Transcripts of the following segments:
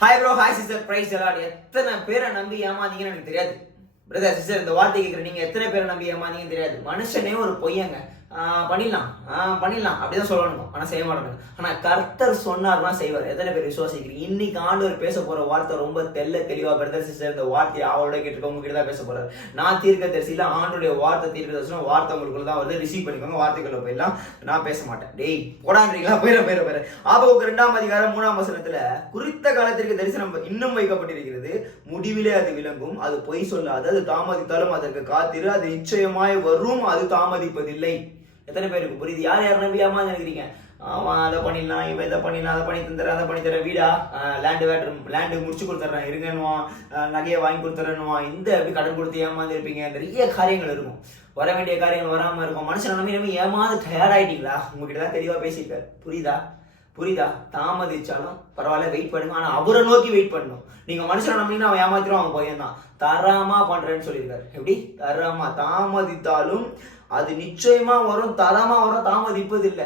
Hi bro, hi sister, price எல்லாம் எத்தனை பேரை நம்பி ஏமாந்தீங்கன்னு எனக்கு தெரியாது. பிரதர் சிஸ்டர், இந்த வார்த்தை கேட்குற நீங்க எத்தனை பேரை நம்பி ஏமாந்தீங்கன்னு தெரியாது. மனுஷனே ஒரு பொய்யங்க. பண்ணிடலாம் அப்படிதான் சொல்லணும், ஆனா செய்ய மாட்டாங்க. ஆனா கர்த்தர் சொன்னார்னா செய்வார். எத்தனை பேர் விசுவாசிக்கிறீங்க? இன்னைக்கு ஆண்டவர் பேச போற வார்த்தை ரொம்ப தெளிவா. பிரதர் சிஸ்டர், இந்த வார்த்தையை அவளோட கேட்டுருக்க உங்ககிட்ட தான் பேச போறாரு. நான் தீர்க்கதரிசியில ஆண்டோடைய வார்த்தை தீர்க்கதரிசனம் வார்த்தை உங்களுக்குள்ள தான் வருது. ரிசீவ் பண்ணிக்கோங்க. வார்த்தைக்குள்ள போயிடலாம். நான் பேச மாட்டேன். டேய் போடான்றீங்களா? போயிட ஆபகுக்கு 2ஆம் அதிகாரம் 3ஆம் வசனத்துல குறித்த காலத்திற்கு தரிசனம் இன்னும் வைக்கப்பட்டிருக்கிறது. முடிவிலே அது விளங்கும். அது பொய் சொல்லாது. அது தாமதித்தாலும் அதற்கு காத்திரு. அது நிச்சயமாய் வரும். அது தாமதிப்பதில்லை. எத்தனை பேருக்கு புரியுது? யார் நம்பியாமா நினைக்கிறீங்க? அவன் அதை பண்ணிடலாம், இவன் இதை பண்ணிடலாம், அதை பண்ணி தந்துடுறேன், அதை பண்ணி தரேன், வீடா லேண்டு முடிச்சு கொடுத்துட்றேன், இருங்கன்னுவான், நகையை வாங்கி கொடுத்துறேன்னுவான். இந்த எப்படி கடன் கொடுத்து ஏமாந்துருப்பீங்க. நிறைய காரியங்கள் இருக்கும், வர வேண்டிய காரியங்கள் வராமல் இருக்கும். மனுஷன் நம்பி ஏமாந்து டயர்டாயிட்டீங்களா? உங்ககிட்ட தான் தெளிவாக பேசியிருக்காரு. புரியுதா? தாமதிச்சாலும் பரவாயில்ல, வெயிட் பண்ணுங்க. ஆனா அவரை நோக்கி வெயிட் பண்ணணும். நீங்க மனுஷனை நம்பினா அவன் ஏமாத்திரும், அவன் பையன் தான். தரமா பண்றேன்னு சொல்லியிருக்காரு. எப்படி தரமா? தாமதித்தாலும் அது நிச்சயமா வரும், தரமா வரும், தாமதிப்பது இல்லை.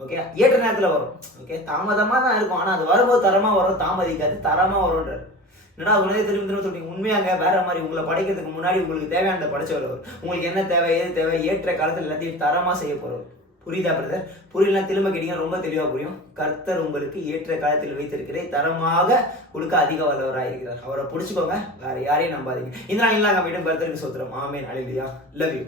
ஓகே, ஏற்ற நேரத்துல வரும். ஓகே, தாமதமா தான் இருக்கும், ஆனா அது வரும்போது தரமா வரும், தாமதிக்காது, தரமா வரும்ன்றார். என்னடா உடனே திரும்ப சொல்றீங்க? உண்மையாங்க வேற மாதிரி. உங்களை படைக்கிறதுக்கு முன்னாடி உங்களுக்கு தேவையான படைச்சவர். உங்களுக்கு என்ன தேவை, எது தேவை, ஏற்ற காலத்தில் எல்லாத்தையும் தரமா செய்ய போறவர். புரியுதா பிரதர்? புரியலாம், திரும்ப கேட்டீங்க, ரொம்ப தெளிவா புரியும். கர்த்தர் உங்களுக்கு ஏற்ற காலத்தில் வைத்திருக்கிறே தரமாக கொடுக்க அதிக வல்லவராக இருக்கிறார். அவரை பிடிச்சுக்கோங்க, வேற யாரையும் நம்பாதீங்க. இந்த நாள் கர்த்தருக்கு சோத்திரம். ஆமென், அல்லேலூயா. Love you.